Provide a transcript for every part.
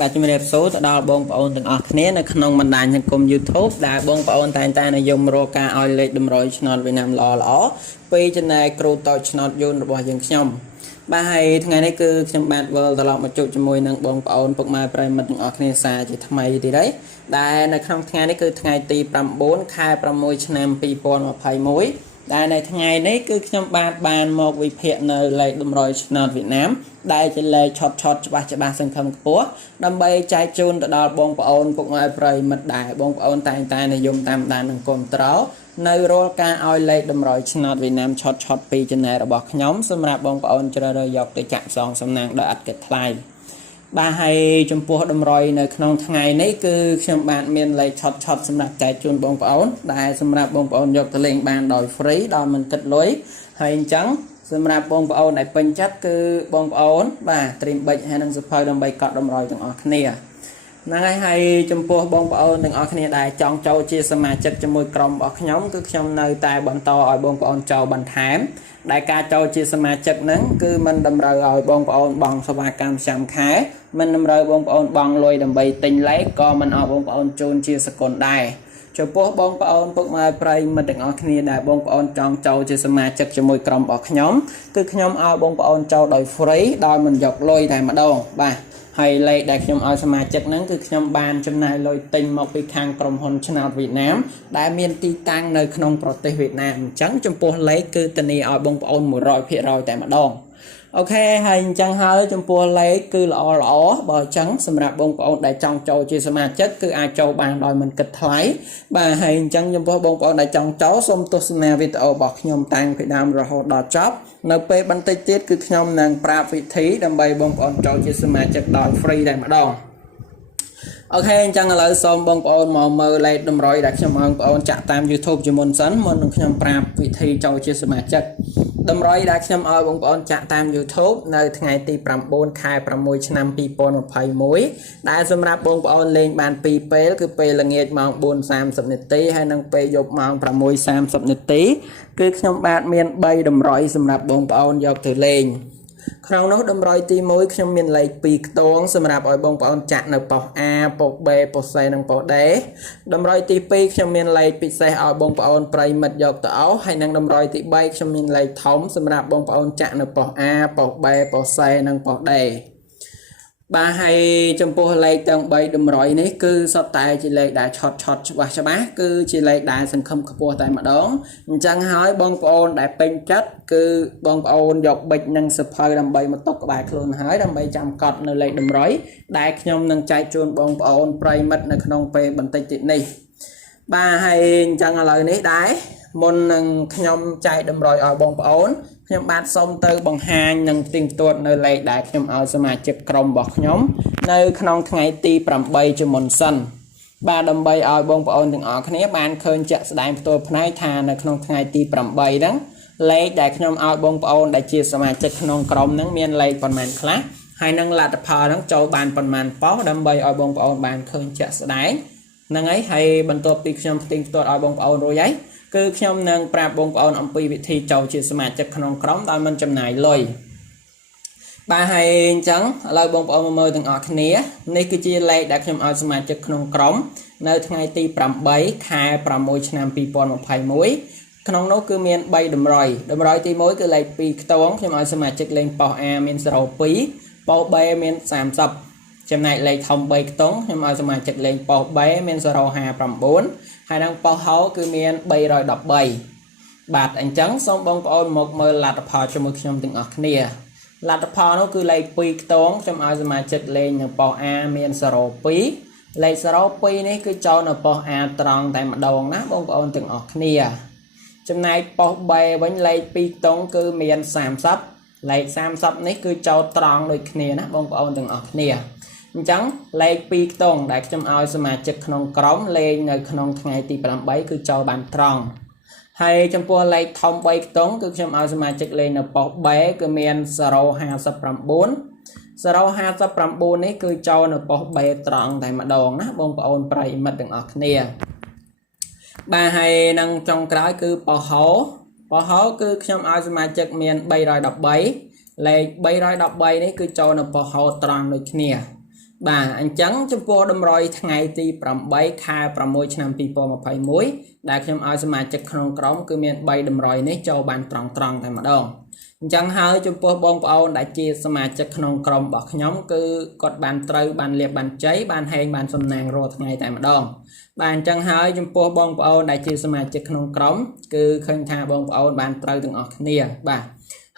បាទជំរាបសួរទៅដល់បងប្អូនទាំងអស់គ្នានៅក្នុងបណ្ដាញសង្គម YouTube ដែលបងប្អូនតែងតែនិយមរកការឲ្យលេខតម្រុយឆ្នោតវៀតណាមល្អពីចំណែកគ្រូតូចឆ្នោតយូនរបស់យើងខ្ញុំបាទហើយថ្ងៃនេះគឺខ្ញុំបាទវិលត្រឡប់មកជួបជាមួយនឹងបងប្អូនពុកម៉ែប្រិយមិត្តទាំងអស់គ្នាសាជាថ្មីទៀតហើយដែលនៅក្នុងថ្ងៃនេះគឺថ្ងៃទី9ខែ6ឆ្នាំ2021ដែលនៅថ្ងៃនេះគឺខ្ញុំបានមកវិភាគនៅលេខតម្រុយឆ្នោតវៀតណាមដែលជាលេខឆតច្បាស់សង្ឃឹមខ្ពស់ដើម្បីចែកជូនទៅដល់បងប្អូនពុកម៉ែប្រិយមិត្តដែរបងប្អូនតែងតែនិយមតាមដាននិងគាំទ្រនៅរាល់ការឲ្យលេខតម្រុយឆ្នោតវៀតណាមឆតពីចំណែករបស់ខ្ញុំសម្រាប់បងប្អូនជ្រើសរើសយកទៅចាក់ផ្សងសំណាងដោយឥតគិតថ្លៃបាទហើយចំពោះតម្រុយនៅក្នុងថ្ងៃនេះគឺខ្ញុំបានមានលេខឆតសម្រាប់ចែកជូនបងប្អូនដែលសម្រាប់បងប្អូនយកទៅលេងបានដោយ free ដោយមិនគិតលុយហើយអញ្ចឹងសម្រាប់បងប្អូនដែលពេញចិត្តគឺបងប្អូនបាទត្រៀមបិចហើយនឹងសភៅដើម្បីកត់តម្រុយទាំងអស់គ្នាហ្នឹងហើយចំពោះបងប្អូនទាំងអស់គ្នាដែលចង់ចូលជាសមាជិកជាមួយក្រុមរបស់ខ្ញុំគឺខ្ញុំនៅតែបន្តឲ្យបងប្អូនចូលបន្ថែមដែលការចូលជាសមាជិកហ្នឹងគឺមិនតម្រូវឲ្យបងប្អូនបង់សេវាកម្មប្រចាំខែមិនតម្រូវបងប្អូនបង់លុយដើម្បីទិញលេខក៏មិនឲ្យបងប្អូនជូនជាសកលដែរចំពោះបងប្អូនពុកម៉ែប្រិយមិត្តទាំងអស់គ្នាដែលបងប្អូនចង់ចូលជាសមាជិកជាមួយក្រុមរបស់ខ្ញុំគឺខ្ញុំឲ្យបងប្អូនចូលដោយ free ដោយមិនយកលុយតែម្ដងបាទហើយលេខដែលខ្ញុំឲ្យសមាជិកហ្នឹងគឺខ្ញុំបានចំណាយលុយទិញមកពីខាងក្រុមហ៊ុនឆ្នោតវៀតណាមដែលមានទីតាំងនៅក្នុងប្រទេសវៀតណាមអញ្ចឹងចំពោះលេខគឺធានាឲ្យបងប្អូន 100% តែម្ដងអូខេហើយអញ្ចឹងហើយចំពោះលេខគឺល្អបើអញ្ចឹងសម្រាប់បងប្អូនដែលចង់ចូលជាសមាជិកគឺអាចចូលបានដោយមិនគិតថ្លៃបាទហើយអញ្ចឹងចំពោះបងប្អូនដែលចង់ចូលសូមទស្សនាវីដេអូរបស់ខ្ញុំតាំងពីដើមរហូតដល់ចប់នៅពេលបន្តិចទៀតគឺខ្ញុំនឹងប្រាប់វិធីដើម្បីបងប្អូនចូលជាសមាជិកដោយ free តែម្ដងអូខេអញ្ចឹងឥឡូវសូមបងប្អូនមកមើលលេខតម្រុយដែលខ្ញុំឲ្យបងប្អូនចាក់តាម YouTube ជាមុនសិនមុននឹងខ្ញុំប្រាប់វិធីចូលជាសមាជិកតម្រុយដែលខ្ញុំឲ្យបងប្អូនចាក់តាម YouTube នៅថ្ងៃទី9ខែ6ឆ្នាំ2021ដែលសម្រាប់បងប្អូនលេងបាន2ពេលគឺពេលល្ងាចម៉ោង 4:30 នាទីហើយនិងពេលយប់ម៉ោង 6:30 នាទីគឺខ្ញុំបាទមាន3តម្រុយសម្រាប់បងប្អូនយកទៅលេងក្នុងនោះតម្រុយទី1ខ្ញុំមានលេខ2ខ្ទងសម្រាប់ឲ្យបងប្អូនចាក់នៅប៉ុស A ប៉ុស B ប៉ុស C និងប៉ុស D តម្រុយទី2ខ្ញុំមានលេខពិសេសឲ្យបងប្អូនប្រិយមិត្តយកទៅអោសហើយនិងតម្រុយទី3ខ្ញុំមានលេខធំសម្រាប់បងប្អូនចាក់នៅប៉ុស A ប៉ុស B ប៉ុស C និងប៉ុស D បាទហើយចំពោះលេខទាំង3តម្រុយនេះគឺសុទ្ធតែជាលេខដែលឆតច្បាស់គឺជាលេខដែលសង្ឃឹមខ្ពស់តែម្ដងអញ្ចឹងហើយបងប្អូនដែលពេញចិត្តគឺបងប្អូនយកប៊ិចនិងសភៅដើម្បីមកទុកក្បែរខ្លួនហើយដើម្បីចាំកត់នៅលេខតម្រុយដែលខ្ញុំនឹងចែកជូនបងប្អូនប្រិយមិត្តនៅក្នុងពេលបន្តិចទៀតនេះបាទហើយអញ្ចឹងឥឡូវនេះដែរមុននឹងខ្ញុំចែកតម្រុយឲ្យបងប្អូនខ្ញុំបាទសូមទៅបង្ហាញនិងផ្ទៀងផ្ទាត់នៅលេខដែលខ្ញុំឲ្យសមាជិកក្រុមរបស់ខ្ញុំនៅក្នុងថ្ងៃទី8ជាមុនសិនបាទដើម្បីឲ្យបងប្អូនទាំងអស់គ្នាបានឃើញជាក់ស្ដែងផ្ទាល់ផ្នែកថានៅក្នុងថ្ងៃទី8ហ្នឹងលេខដែលខ្ញុំឲ្យបងប្អូនដែលជាសមាជិកក្នុងក្រុមហ្នឹងមានលេខប៉ុន្មានខ្លះហើយនឹងលទ្ធផលហ្នឹងចូលបានប៉ុន្មានប៉ុសដើម្បីឲ្យបងប្អូនបានឃើញជាក់ស្ដែងហ្នឹងហើយបន្ទាប់ពីខ្ញុំផ្ទៀងផ្ទាត់ឲ្យបងប្អូនរួចហើយគឺខ្ញុំនឹងប្រាប់បងប្អូនអំពីវិធីចូលជាសមាជិកក្នុងក្រុមដោយមិនចំណាយលុយបាទហើយអញ្ចឹងឥឡូវបងប្អូនមកមើលទាំងអស់គ្នានេះគឺជាលេខដែលខ្ញុំឲ្យសមាជិកក្នុងក្រុមនៅថ្ងៃទី8ខែ6ឆ្នាំ2021ក្នុងនោះគឺមាន3តម្រុយទី1គឺលេខ2ខ្ទងខ្ញុំឲ្យសមាជិកលេងប៉ុស A មាន02ប៉ុស B មាន30ចំណែកលេខធំ3ខ្ទងខ្ញុំឲ្យសមាជិកលេងប៉ុស B មាន059ហើយនឹងប៉ុសហោគឺមាន313បាទអញ្ចឹងសូមបងប្អូនមកមើលលទ្ធផលជាមួយខ្ញុំទាំងអស់គ្នាលទ្ធផលនោះគឺលេខ2ខ្ទងខ្ញុំឲ្យសមាជិកលេងនៅប៉ុស A មាន02លេខ02នេះគឺចូលនៅប៉ុស A ត្រង់តែម្ដងណាបងប្អូនទាំងអស់គ្នាចំណែកប៉ុស B វិញលេខ2ខ្ទងគឺមាន30លេខ30នេះគឺចូលត្រង់ដូចគ្នាណាបងប្អូនទាំងអស់គ្នាអញ្ចឹងលេខ2ខ្ទងដែលខ្ញុំឲ្យសមាជិកក្នុងក្រុមលេងនៅក្នុងថ្ងៃទី8គឺចូលបានត្រង់ហើយចំពោះលេខធំ3ខ្ទងគឺខ្ញុំឲ្យសមាជិកលេងនៅប៉ុស B គឺមាន059នេះគឺចូលនៅប៉ុស B ត្រង់តែម្ដងណាបងប្អូនប្រិយមិត្តទាំងអស់គ្នាបាទហើយនឹងចុងក្រោយគឺប៉ុសហោគឺខ្ញុំឲ្យសមាជិកមាន313លេខ313នេះគឺចូលនៅប៉ុសហោត្រង់ដូចគ្នា បាទអញ្ចឹងចំពោះតម្រុយថ្ងៃទី8ខែ6ឆ្នាំ2021ដែលខ្ញុំឲ្យសមាជិកក្នុងក្រុមគឺមាន3តម្រុយនេះចូលបានត្រង់តែម្ដងអញ្ចឹងហើយចំពោះបងប្អូនដែលជាសមាជិកក្នុងក្រុមរបស់ខ្ញុំគឺគាត់បានត្រូវបានលៀបបានជ័យបានហែងបានសំណាងរាល់ថ្ងៃតែម្ដងបាទអញ្ចឹងហើយចំពោះបងប្អូនដែលជាសមាជិកក្នុងក្រុមគឺឃើញថាបងប្អូនបានត្រូវទាំងអស់គ្នាបាទ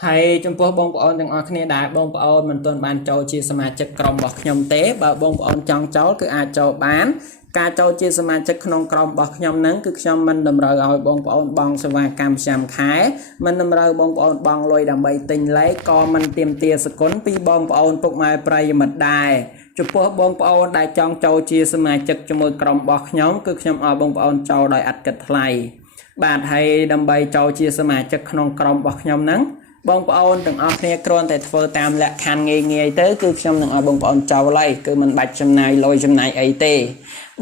ហើយចំពោះបងប្អូនទាំងអស់គ្នាដែលបងប្អូនមិនទាន់បានចូលជាសមាជិកក្រុមរបស់ខ្ញុំទេបើបងប្អូនចង់ចូលគឺអាចចូលបានការចូលជាសមាជិកក្នុងក្រុមរបស់ខ្ញុំហ្នឹងគឺខ្ញុំមិនតម្រូវឲ្យបងប្អូនបង់សេវាកម្មប្រចាំខែមិនតម្រូវបងប្អូនបង់លុយដើម្បីទិញលេខក៏មិនទាមទារសគុណពីបងប្អូនពុកម៉ែប្រិយមិត្តដែរចំពោះបងប្អូនដែលចង់ចូលជាសមាជិកជាមួយក្រុមរបស់ខ្ញុំគឺខ្ញុំឲ្យបងប្អូនចូលដោយឥតគិតថ្លៃបាទហើយដើម្បីចូលជាសមាជិកក្នុងក្រុមរបស់ខ្ញុំហ្នឹងបងប្អូនទាំងអស់គ្នាគ្រាន់តែធ្វើតាមលក្ខខណ្ឌងាយៗទៅគឺខ្ញុំនឹងឲ្យបងប្អូនចូលហើយគឺមិនបាច់ចំណាយលុយចំណាយអីទេ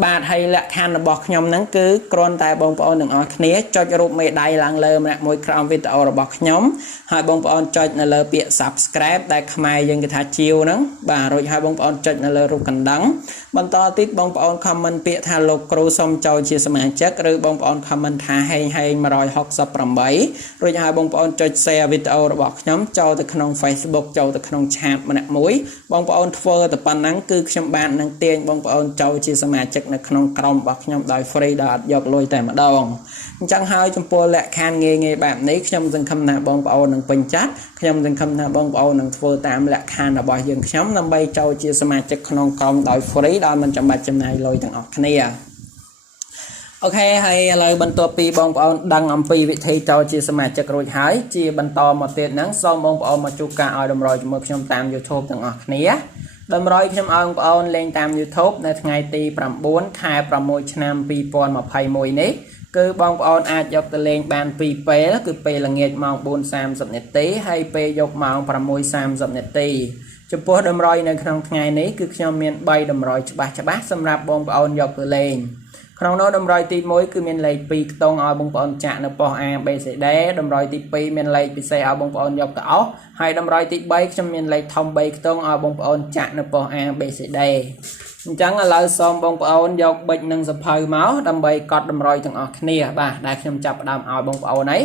បាទហើយលក្ខខណ្ឌរបស់ខ្ញុំហ្នឹងគឺគ្រាន់តែបងប្អូនទាំងអស់គ្នាចុចរូបមេដៃឡើងលើម្នាក់មួយក្រោមវីដេអូរបស់ខ្ញុំហើយបងប្អូនចុចនៅលើពាក្យ Subscribe ដែលខ្មែរយើងគេថាជាវហ្នឹងបាទរួចហើយបងប្អូនចុចនៅលើរូបកណ្ដឹងបន្តទៀតបងប្អូន comment ពាក្យថាលោកគ្រូសូមចូលជាសមាជិកឬបងប្អូន comment ថាហេង168រួចហើយបងប្អូនចុច share វីដេអូរបស់ខ្ញុំចូលទៅក្នុង Facebook ចូលទៅក្នុង chat ម្នាក់មួយបងប្អូនធ្វើតែប៉ុណ្ណឹងគឺខ្ញុំបាននឹងទាញបងប្អូនចូលជាសមាជិកនៅក្នុងក្រុមរបស់ខ្ញុំដោយ free ដោយអត់យកលុយតែម្ដងអញ្ចឹងហើយចំពោះលក្ខខណ្ឌងាយៗបែបនេះខ្ញុំសង្ឃឹមថាបងប្អូននឹងពេញចិត្តខ្ញុំសង្ឃឹមថាបងប្អូននឹងធ្វើតាមលក្ខខណ្ឌរបស់យើងខ្ញុំដើម្បីចូលជាសមាជិកក្នុងក្រុមដោយ free ដោយមិនចាំបាច់ចំណាយលុយទាំងអស់គ្នាអូខេហើយឥឡូវបន្ទាប់ពីបងប្អូនដឹងអំពីវិធីចូលជាសមាជិករួចហើយជាបន្តមកទៀតហ្នឹងសូមបងប្អូនមកជួបការឲ្យតម្រូវជាមួយខ្ញុំតាម YouTube ទាំងអស់គ្នាតម្រូវខ្ញុំឲ្យបងប្អូនលេងតាម YouTube នៅថ្ងៃទី9ខែ6ឆ្នាំ2021នេះគឺបងប្អូនអាចយកទៅលេងបាន2ពេលគឺពេលល្ងាចម៉ោង 4:30 នាទីហើយពេលយប់ម៉ោង 6:30 នាទីចំពោះតម្រុយនៅក្នុងថ្ងៃនេះគឺខ្ញុំមាន3តម្រុយច្បាស់សម្រាប់បងប្អូនយកទៅលេងក្នុងនោះតម្រុយទី1គឺមានលេខ2ខ្ទង់ឲ្យបងប្អូនចាក់នៅប៉ុស្តិ៍ A B C D តម្រុយទី2មានលេខពិសេសឲ្យបងប្អូនយកទៅអស់ហើយតម្រុយទី3ខ្ញុំមានលេខធំ3ខ្ទង់ឲ្យបងប្អូនចាក់នៅប៉ុស្តិ៍ A B C D អញ្ចឹងឥឡូវសូមបងប្អូនយកប៊ិចនិងសភៅមកដើម្បីកត់តម្រុយទាំងអស់គ្នាបាទដែលខ្ញុំចាប់ផ្ដើមឲ្យបងប្អូនហើយ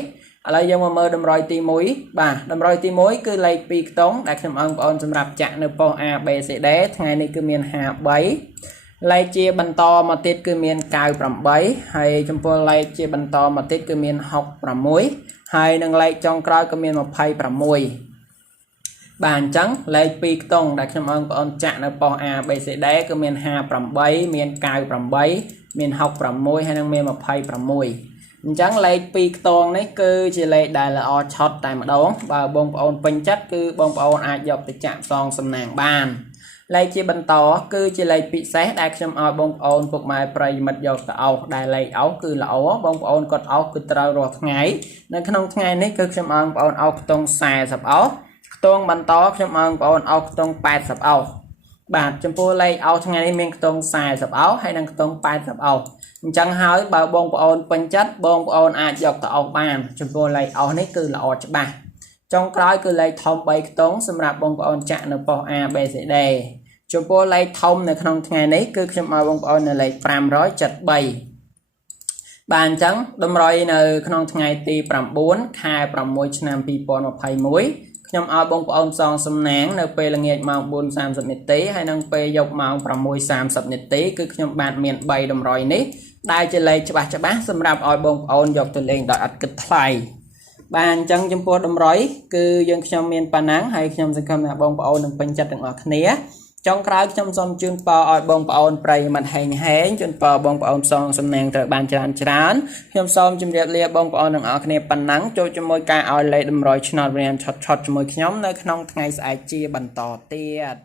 ឥឡូវយើងមកមើលតម្រុយទី1បាទតម្រុយទី1គឺលេខ2ខ្ទង់ដែលខ្ញុំឲ្យបងប្អូនសម្រាប់ចាក់នៅប៉ុស្តិ៍ A B C D ថ្ងៃនេះគឺមាន53លេខជាបន្តមកទៀតគឺមាន98ហើយចំពោះលេខជាបន្តមកទៀតគឺមាន66ហើយនឹងលេខចុងក្រោយក៏មាន26បាទអញ្ចឹងលេខ2ខ្ទង់ដែលខ្ញុំឲ្យបងប្អូនចាក់នៅប៉ុស្តិ៍ A B C D គឺមាន58មាន98មាន66ហើយនឹងមាន26អញ្ចឹងលេខ2ខ្ទង់នេះគឺជាលេខដែលល្អឆុតតែម្ដងបើបងប្អូនពេញចិត្តគឺបងប្អូនអាចយកទៅចាក់ផ្សងសំណាងបានលេខជាបន្តគឺជាលេខពិសេសដែលខ្ញុំឲ្យបងប្អូនពុកម៉ែប្រិយមិត្តយកទៅអោសដែលលេខអោសគឺល្អបងប្អូនគាត់អោសគឺត្រូវរាល់ថ្ងៃនៅក្នុងថ្ងៃនេះគឺខ្ញុំឲ្យបងប្អូនអោសខ្ទង់40អោសខ្ទង់បន្តខ្ញុំឲ្យបងប្អូនអោសខ្ទង់80អោសបាទចំពោះលេខអោសថ្ងៃនេះមានខ្ទង់40អោសហើយនិងខ្ទង់80អោសអញ្ចឹងហើយបើបងប្អូនពេញចិត្តបងប្អូនអាចយកទៅអោសបានចំពោះលេខអោសនេះគឺល្អច្បាស់ចុងក្រោយគឺលេខធំ3ខ្ទង់សម្រាប់បងប្អូនចាក់នៅប៉ុស្តិ៍ A B C D ចំពោះលេខធំនៅក្នុងថ្ងៃនេះគឺខ្ញុំឲ្យបងប្អូននៅលេខ573បាទអញ្ចឹងតម្រុយនៅក្នុងថ្ងៃទី9ខែ6ឆ្នាំ2021ខ្ញុំឲ្យបងប្អូនផ្សងសំណាងនៅពេលល្ងាចម៉ោង 4:30 នាទីហើយនឹងពេលយប់ម៉ោង 6:30 នាទីគឺខ្ញុំបានមាន3តម្រុយនេះដែលជាលេខច្បាស់សម្រាប់ឲ្យបងប្អូនយកទៅលេងដោយអត់គិតថ្លៃបាទអញ្ចឹងចំពោះតម្រុយគឺយើងខ្ញុំមានប៉ុណ្ណឹងហើយខ្ញុំសង្ឃឹមថាបងប្អូននឹងពេញចិត្តទាំងអស់គ្នាចុងក្រោយខ្ញុំសូមជូនពរឲ្យបងប្អូនប្រិយមិត្តហែងជូនពរបងប្អូនផ្សងសំណាងត្រូវបានច្រើនខ្ញុំសូមជម្រាបលាបងប្អូនទាំងអស់គ្នាប៉ុណ្ណឹងចូលជាមួយការឲ្យលេខតម្រុយឆ្នោតរៀនឆុតជាមួយខ្ញុំនៅក្នុងថ្ងៃស្អែកជាបន្តទៀត